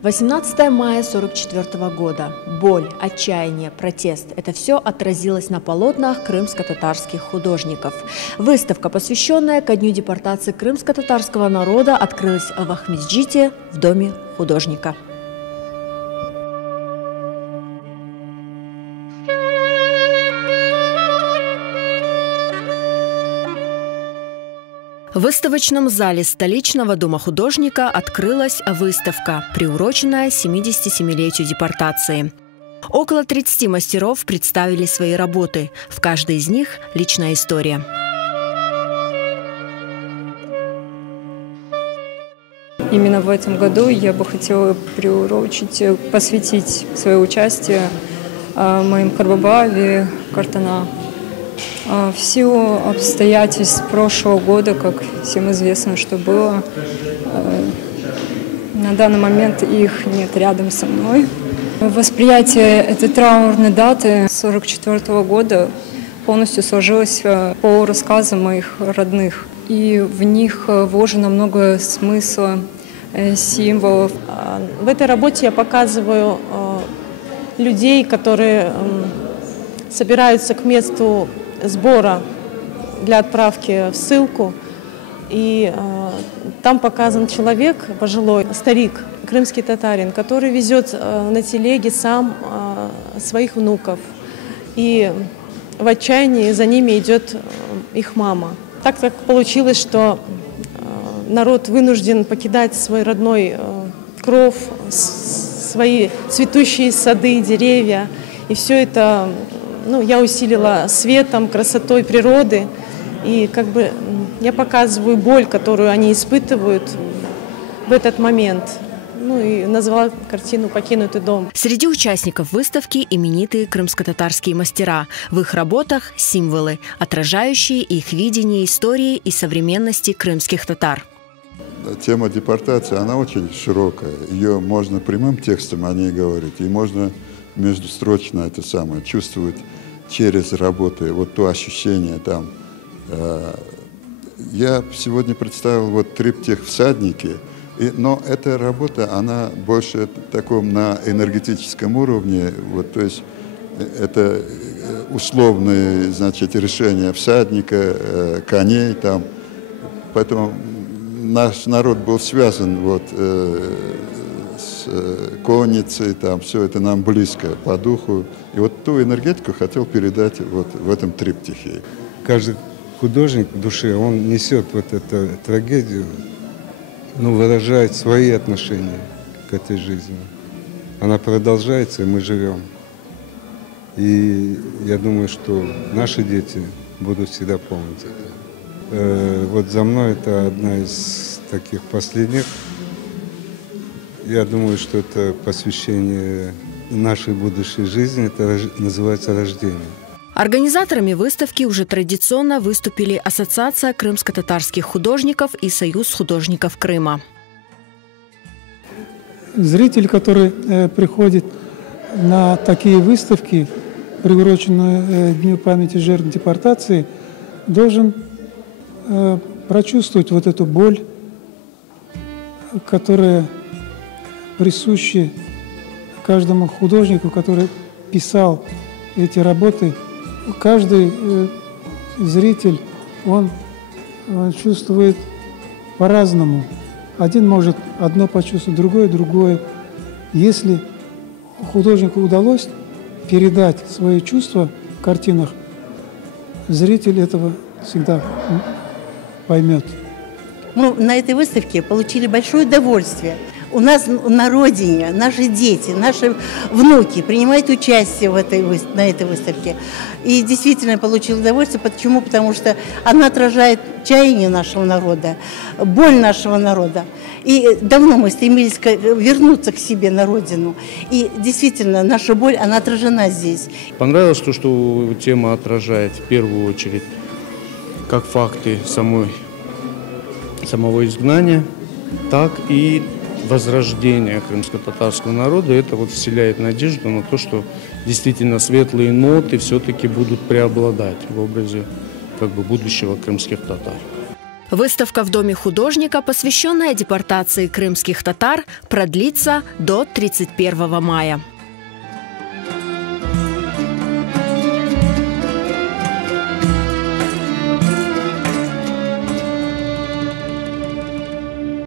18 мая 1944 года. Боль, отчаяние, протест – это все отразилось на полотнах крымско-татарских художников. Выставка, посвященная ко дню депортации крымско-татарского народа, открылась в Ахмеджите в Доме художника. В выставочном зале столичного Дома художника открылась выставка, приуроченная 77-летию депортации. Около 30 мастеров представили свои работы. В каждой из них личная история. Именно в этом году я бы хотела посвятить свое участие моим Карбабави, Картана. В силу обстоятельств прошлого года, как всем известно, что было, на данный момент их нет рядом со мной. Восприятие этой траурной даты 1944 года полностью сложилось по рассказам моих родных. И в них вложено много смысла, символов. В этой работе я показываю людей, которые собираются к месту сбора для отправки в ссылку. И там показан человек, пожилой старик, крымский татарин, который везет на телеге сам своих внуков. И в отчаянии за ними идет их мама. Так как получилось, что народ вынужден покидать свой родной кров, свои цветущие сады, деревья. И все это я усилила светом, красотой природы. И я показываю боль, которую они испытывают в этот момент. И назвала картину «Покинутый дом». Среди участников выставки именитые крымско-татарские мастера. В их работах символы, отражающие их видение истории и современности крымских татар. Тема депортации, она очень широкая. Ее можно прямым текстом о ней говорить, и можно междустрочно это самое чувствовать через работы, вот то ощущение там. Я сегодня представил триптих «Всадники», но эта работа, она больше таком на энергетическом уровне, то есть это условные, решения всадника, коней там, поэтому наш народ был связан с конницей, там все это нам близко по духу. И ту энергетику хотел передать в этом триптихе. Каждый художник в душе, он несет эту трагедию, выражает свои отношения к этой жизни. Она продолжается, и мы живем. И я думаю, что наши дети будут всегда помнить это. За мной это одна из таких последних. Я думаю, что это посвящение нашей будущей жизни, это называется «Рождение». Организаторами выставки уже традиционно выступили Ассоциация крымско-татарских художников и Союз художников Крыма. Зритель, который приходит на такие выставки, приуроченные Дню памяти жертв депортации, должен прочувствовать эту боль, которая присуща каждому художнику, который писал эти работы. Каждый зритель, он чувствует по-разному. Один может одно почувствовать, другое. Если художнику удалось передать свои чувства в картинах, зритель этого всегда поймет. Мы на этой выставке получили большое удовольствие. У нас на родине наши дети, наши внуки принимают участие на этой выставке. И действительно получил удовольствие. Почему? Потому что она отражает чаяние нашего народа, боль нашего народа. И давно мы стремились вернуться к себе на родину. И действительно, наша боль, она отражена здесь. Понравилось то, что тема отражает в первую очередь как факты самого изгнания, так и возрождение крымско-татарского народа. Это вселяет надежду на то, что действительно светлые ноты все-таки будут преобладать в образе будущего крымских татар. Выставка в Доме художника, посвященная депортации крымских татар, продлится до 31 мая.